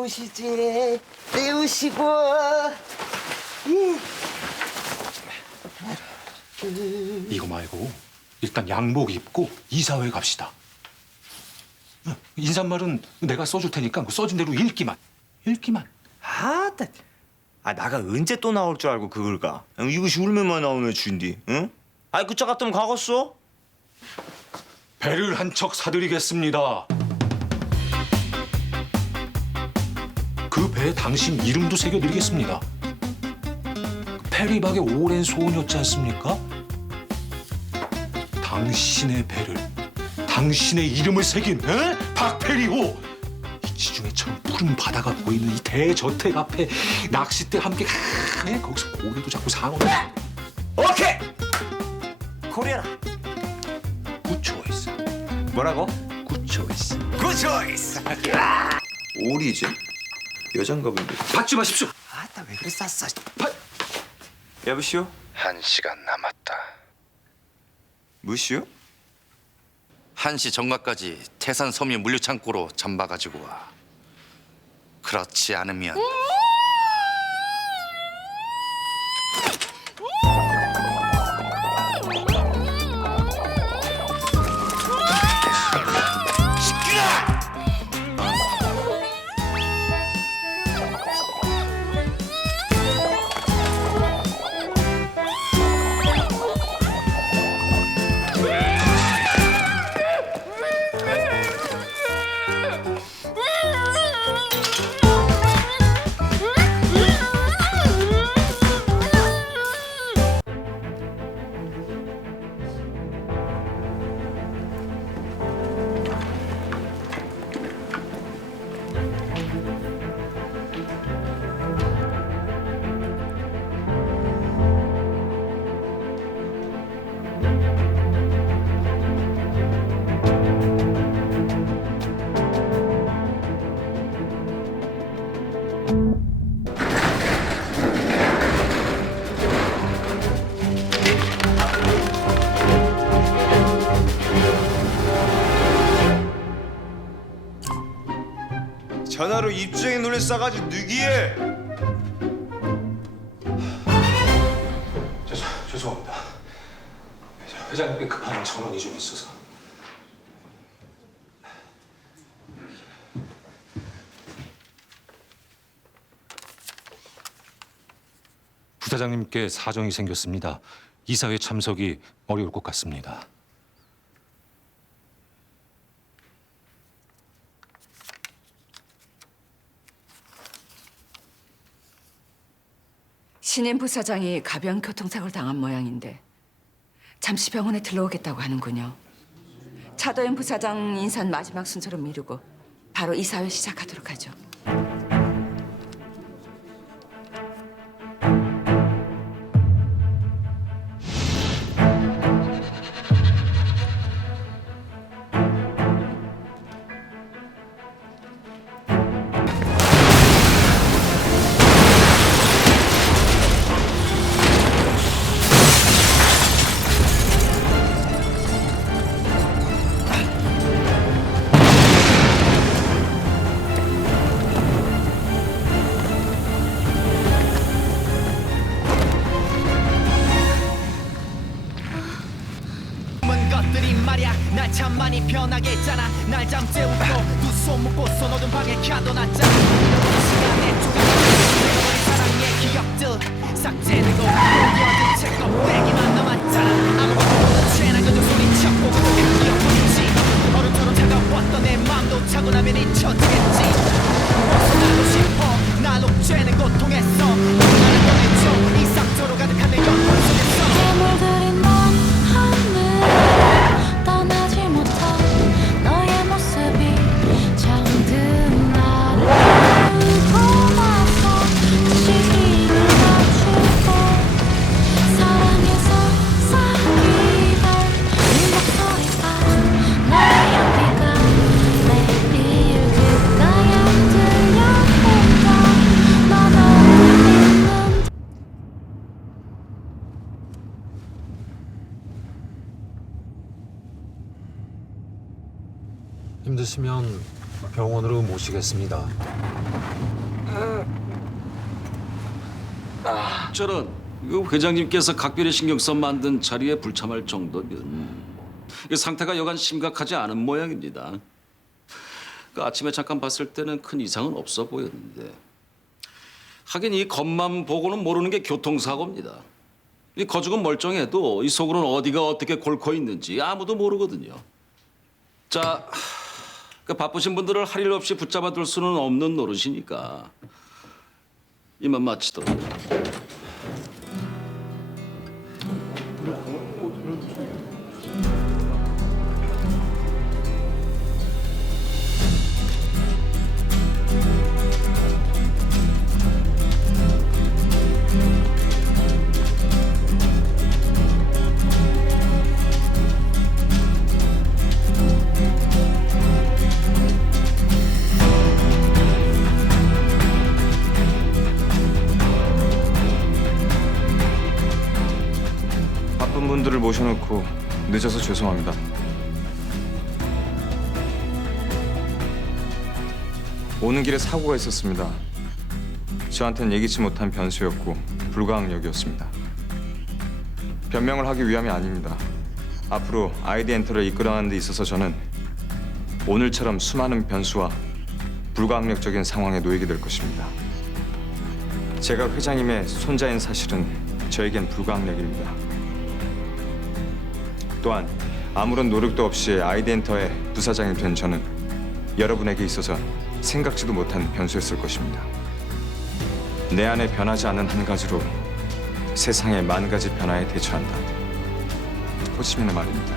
내우시지, 내우시고. 이거 말고 일단 양복 입고 이사회 갑시다. 인사말은 내가 써줄 테니까 그 써준 대로 읽기만. 아따, 나가 언제 또 나올 줄 알고 그걸 가? 이것이 울면만 나오는 주인디, 응? 아이 그짝 같으면 가겠어? 배를 한 척 사드리겠습니다. 그 배에 당신 이름도 새겨드리겠습니다. 페리박의 오랜 소원이었지 않습니까? 당신의 배를, 당신의 이름을 새긴 박페리호. 이 지중해처럼 푸른 바다가 보이는 이 대저택 앞에 낚싯대 함께 거기서 고래도 잡고 상어도 잡고. 오케이! 코리아나. 굿 초이스. 뭐라고? 굿 초이스. 굿 초이스! 오리지? 여잔가 본데. 받지 마십시오. 아따 왜 그래 쌌어? 받... 여보시오? 1시간 남았다. 무시오? 1시 정각까지 태산 섬유 물류 창고로 잠바 가지고 와. 그렇지 않으면 전화로 입주행에 놀래 싸가지고 느기해. 죄송합니다. 회장님께 급한 전원이 좀 있어서. 부사장님께 사정이 생겼습니다. 이사회 참석이 어려울 것 같습니다. 신임 부사장이 가벼운 교통사고를 당한 모양인데 잠시 병원에 들러오겠다고 하는군요. 차도현 부사장 인사는 마지막 순서로 미루고 바로 이사회 시작하도록 하죠. 것들이 말야 날 참 많이 변하게 했잖아. 날 잠재우고 두 손 묶고서 너든 방에 켜둬놨잖아. 시간에 쪼개버린 사랑의 기억들 삭제되고 여든 책도 빼기만 남았잖아. 아무것도 모르는 채나 그저 소리쳤고 그게 기억뿐이지. 얼음처럼 차가웠던 내 맘도 차고 나면 잊혀지겠지. 벗어나고 싶어 날 옥죄는 고통에서 나를 꺼내줘. 이 상처로 가득한 내 영혼 속에서 물들인 먼 하늘 떠나지 못한 너의 모습이 잠든 나를 보고 나서 시기를 맞추고 사랑해서 사귀던 네 목소리가 나의 향기가 매일 귓가에 들려온다. 넌 어디 있는지 힘드시면 병원으로 모시겠습니다. 저런 그 회장님께서 각별히 신경 써 만든 자리에 불참할 정도면 이 상태가 여간 심각하지 않은 모양입니다. 그 아침에 잠깐 봤을 때는 큰 이상은 없어 보였는데 하긴 이 겉만 보고는 모르는 게 교통사고입니다. 이 거죽은 멀쩡해도 이 속으로는 어디가 어떻게 곪고 있는지 아무도 모르거든요. 자, 그 바쁘신 분들을 할 일 없이 붙잡아 둘 수는 없는 노릇이니까 이만 마치도록. 바쁜 분들을 모셔놓고 늦어서 죄송합니다. 오는 길에 사고가 있었습니다. 저한텐 예기치 못한 변수였고 불가항력이었습니다. 변명을 하기 위함이 아닙니다. 앞으로 아이디 엔터를 이끌어가는 데 있어서 저는 오늘처럼 수많은 변수와 불가항력적인 상황에 놓이게 될 것입니다. 제가 회장님의 손자인 사실은 저에겐 불가항력입니다. 또한 아무런 노력도 없이 아이디 엔터의 부사장이 된 저는 여러분에게 있어서 생각지도 못한 변수였을 것입니다. 내 안에 변하지 않는 한 가지로 세상의 만 가지 변화에 대처한다. 호치민의 말입니다.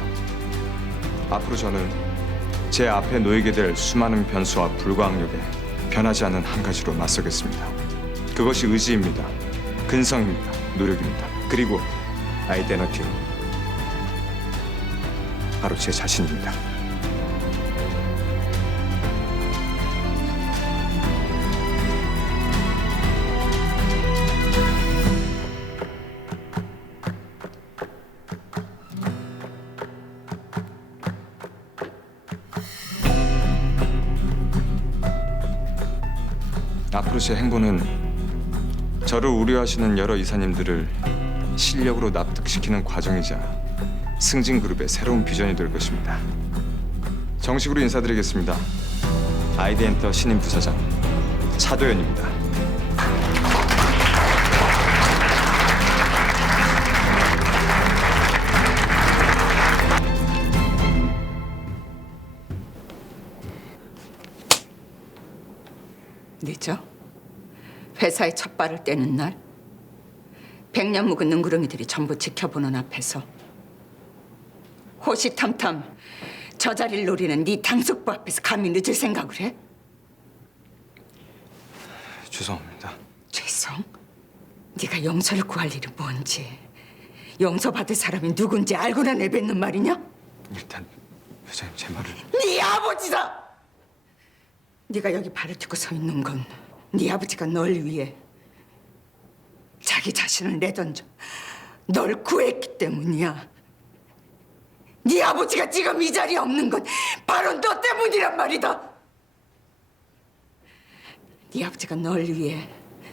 앞으로 저는 제 앞에 놓이게 될 수많은 변수와 불가항력에 변하지 않는 한 가지로 맞서겠습니다. 그것이 의지입니다. 근성입니다. 노력입니다. 그리고 아이덴티티. 바로 제 자신입니다. 앞으로 제 행보는 저를 우려하시는 여러 이사님들을 실력으로 납득시키는 과정이자 승진그룹의 새로운 비전이 될 것입니다. 정식으로 인사드리겠습니다. 아이디엔터 신임 부사장 차도현입니다. 늦어? 회사에 첫 발을 떼는 날? 100년 묵은 능구렁이들이 전부 지켜보는 앞에서 호시탐탐 저 자리를 노리는 네 당숙부 앞에서 감히 늦을 생각을 해? 죄송합니다. 죄송? 네가 용서를 구할 일이 뭔지 용서받을 사람이 누군지 알고나 내뱉는 말이냐? 일단 회장님 제 말을... 네 아버지다! 네가 여기 발을 딛고 서 있는 건 네 아버지가 널 위해 자기 자신을 내던져 널 구했기 때문이야. 네 아버지가 지금 이 자리에 없는 건 바로 너 때문이란 말이다. 네 아버지가 널 위해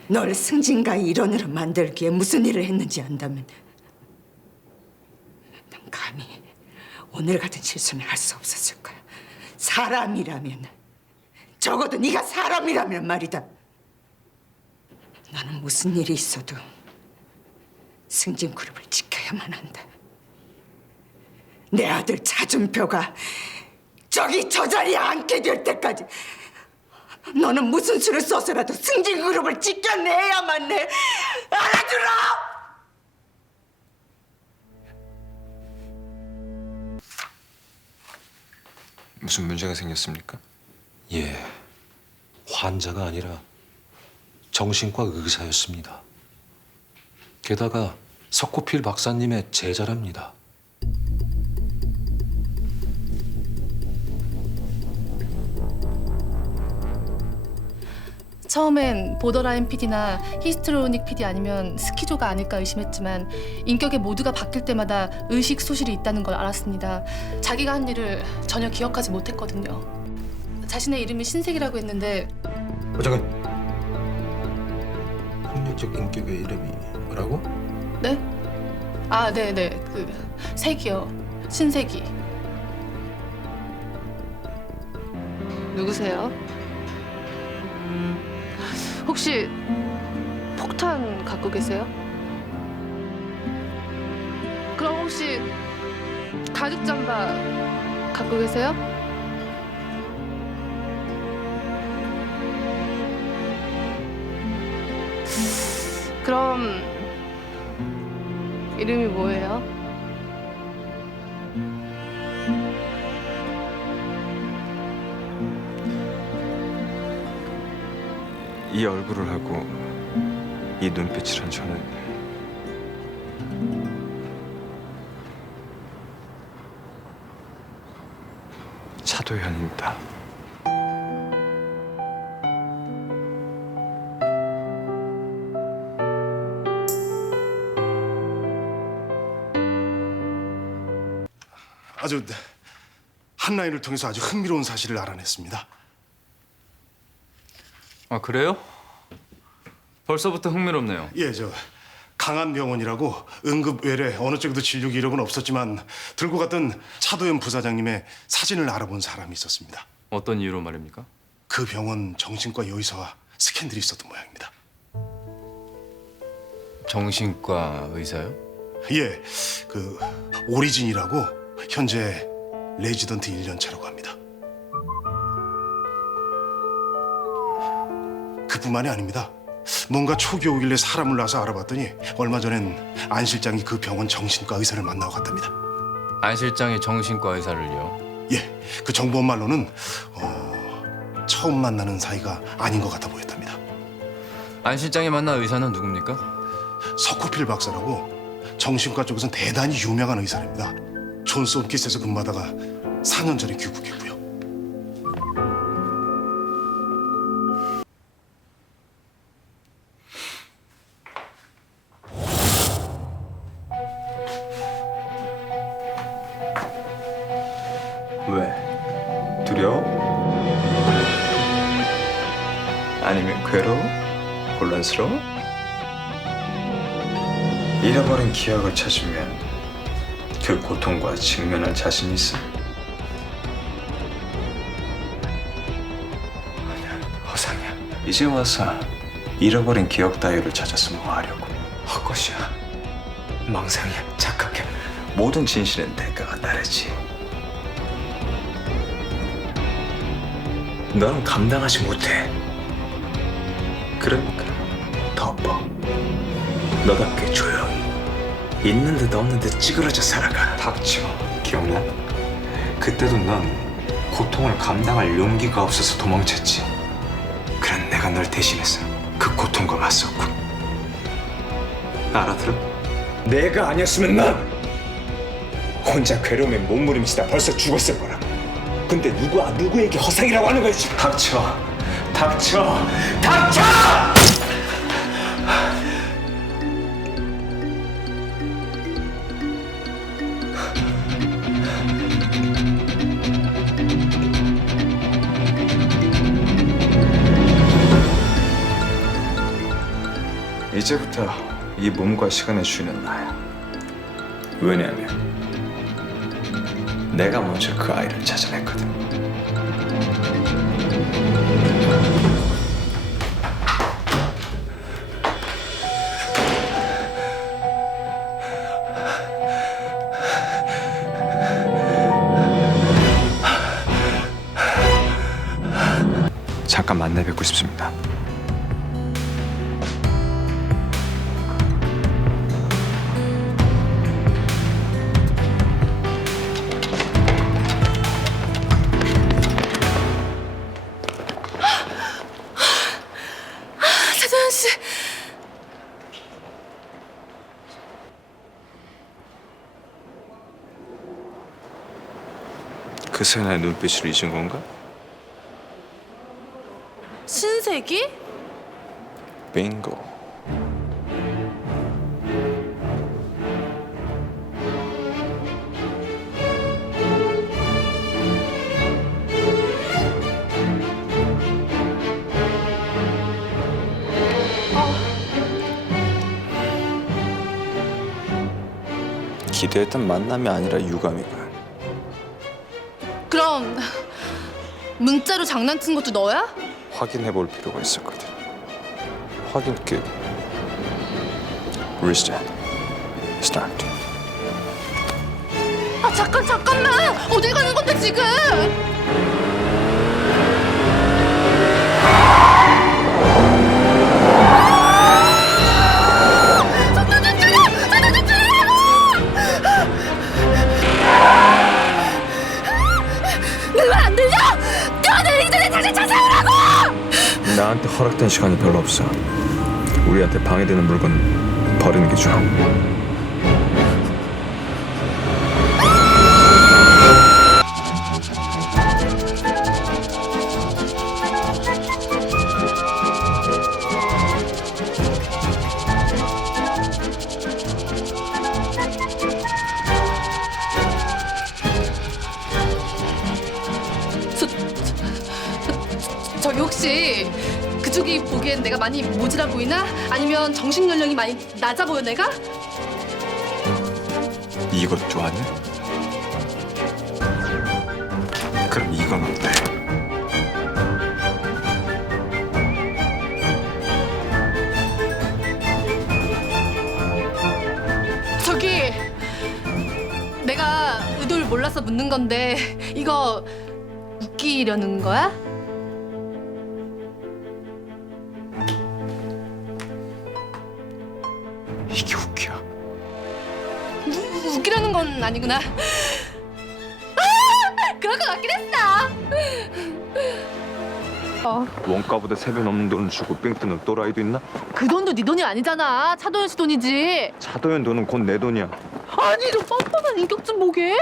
널 승진가의 일원으로 만들기에 무슨 일을 했는지 안다면 난 감히 오늘 같은 실수는 할 수 없었을 거야. 사람이라면 적어도 네가 사람이라면 말이다. 나는 무슨 일이 있어도 승진그룹을 지켜야만 한다. 내 아들 차준표가 저기 저 자리에 앉게 될 때까지 너는 무슨 수를 써서라도 승진그룹을 지켜내야만 해. 알아들어? 무슨 문제가 생겼습니까? 예, 환자가 아니라 정신과 의사였습니다. 게다가 석고필 박사님의 제자랍니다. 처음엔 보더라인 PD나 히스트로닉 PD 아니면 스키조가 아닐까 의심했지만 인격의 모두가 바뀔 때마다 의식 소실이 있다는 걸 알았습니다. 자기가 한 일을 전혀 기억하지 못했거든요. 자신의 이름이 신세기라고 했는데 잠깐. 폭력적 인격의 이름이 뭐라고? 네? 아, 네네. 그 색이요. 신세기. 누구세요? 혹시 폭탄 갖고 계세요? 그럼 혹시 가죽 잠바 갖고 계세요? 그럼 이름이 뭐예요? 이 얼굴을 하고 이 눈빛이란 저는 차도현입니다. 아주 한라인을 통해서 아주 흥미로운 사실을 알아냈습니다. 아 그래요? 벌써부터 흥미롭네요. 예, 강한병원이라고 응급 외래 어느 쪽에도 진료 기록은 없었지만 들고 갔던 차도현 부사장님의 사진을 알아본 사람이 있었습니다. 어떤 이유로 말입니까? 그 병원 정신과 여의사와 스캔들이 있었던 모양입니다. 정신과 의사요? 예, 오리진이라고 현재 레지던트 1년 차라고 합니다. 그뿐만이 아닙니다. 뭔가 촉이 오길래 사람을 놔서 알아봤더니 얼마 전엔 안 실장이 그 병원 정신과 의사를 만나고 갔답니다. 안 실장이 정신과 의사를요? 예, 그 정보원 말로는 처음 만나는 사이가 아닌 것 같아 보였답니다. 안 실장이 만난 의사는 누굽니까? 서코필 박사라고 정신과 쪽에서는 대단히 유명한 의사랍니다. 존스 홉킨스에서 근무하다가 4년 전에 귀국했고요. 왜? 두려워? 아니면 괴로워? 혼란스러워? 잃어버린 기억을 찾으면 그 고통과 직면할 자신 있어? 허상이야. 이제 와서 잃어버린 기억 따위를 찾아서 뭐 하려고? 헛것이야. 망상이야. 착각해. 모든 진실은 대가가 따르지. 너는 감당하지 못해. 그러니까 덮어. 너답게 조용히 있는 듯 없는 듯 찌그러져 살아가. 닥쳐. 기억나? 그때도 넌 고통을 감당할 용기가 없어서 도망쳤지. 그런 내가 널 대신해서 그 고통과 맞섰군. 알아들어? 내가 아니었으면 넌 혼자 괴로움에 몸부림치다 벌써 죽었을 거라. 근데 누가 누구에게 허상이라고 하는 거야 지금. 닥쳐. 닥쳐. 닥쳐! 이제부터 이 몸과 시간의 주인은 나야. 왜냐하면 내가 먼저 그 아이를 찾아냈거든. 잠깐 만나 뵙고 싶습니다. 차도현 씨. 그새 나의 눈빛을 잊은 건가? 신세기? 빙고. 기대했던 만남이 아니라 유감이군. 그럼 문자로 장난친 것도 너야? 확인해 볼 필요가 있었거든. 확인 끝. Reset. Start. 아 잠깐만 어딜 가는 건데 지금? 내 말 안 들려? 뛰어내리기 전에 다시 차 세우라고! 나한테 허락된 시간이 별로 없어. 우리한테 방해되는 물건 버리는 게 좋아. 저기 혹시 그쪽이 보기엔 내가 많이 모질아 보이나? 아니면 정신 연령이 많이 낮아 보여 내가? 이것도 아니야? 그럼 이건 어때? 저기 내가 의도를 몰라서 묻는 건데 이거 웃기려는 거야? 이게 웃겨. 웃기려는 건 아니구나. 아! 그럴 것 같긴 했어. 원가보다 3배 넘는 돈을 주고 삥 뜯는 또라이도 있나? 그 돈도 네 돈이 아니잖아. 차도현 씨 돈이지. 차도현 돈은 곧 내 돈이야. 아니 너 뻔뻔한 인격 좀 보게.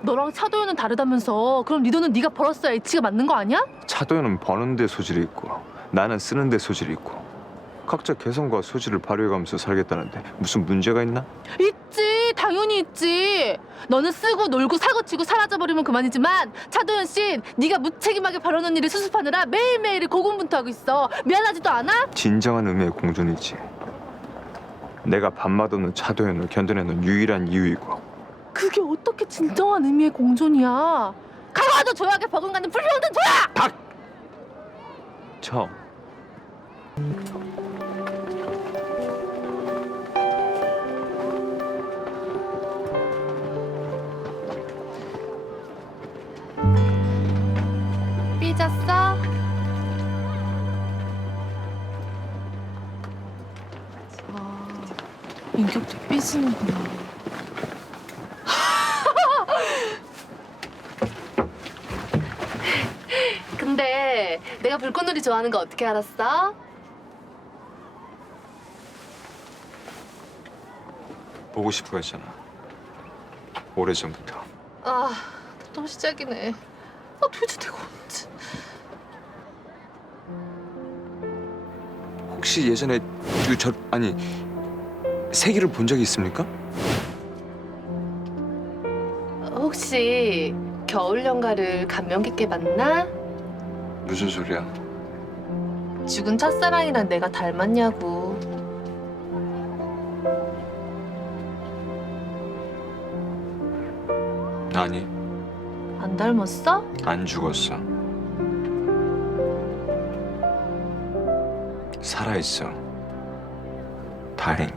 너랑 차도현은 다르다면서. 그럼 네 돈은 네가 벌었어야 H가 맞는 거 아니야? 차도현은 버는 데 소질이 있고 나는 쓰는 데 소질이 있고 각자 개성과 소질을 발휘해가면서 살겠다는데 무슨 문제가 있나? 있지. 당연히 있지. 너는 쓰고 놀고 사고치고 사라져버리면 그만이지만 차도현 씨 네가 무책임하게 벌어놓은 일을 수습하느라 매일매일 고군분투하고 있어. 미안하지도 않아? 진정한 의미의 공존이지. 내가 밤마다 오는 차도현을 견뎌내는 유일한 이유이고. 그게 어떻게 진정한 의미의 공존이야. 강화도 조약에 버금가는 불평등 조약! 저 삐졌어? 인격도 삐지는구나. 근데 내가 불꽃놀이 좋아하는 거 어떻게 알았어? 보고 싶어 했잖아. 오래전부터. 아, 또 시작이네. 아, 도대체 내가 언제? 혹시 예전에 아니 세기를 본 적이 있습니까? 혹시 겨울 연가를 감명 깊게 봤나? 무슨 소리야? 죽은 첫사랑이랑 내가 닮았냐고. 아니, 안 닮았어? 안 죽었어. 살아있어. 다행히.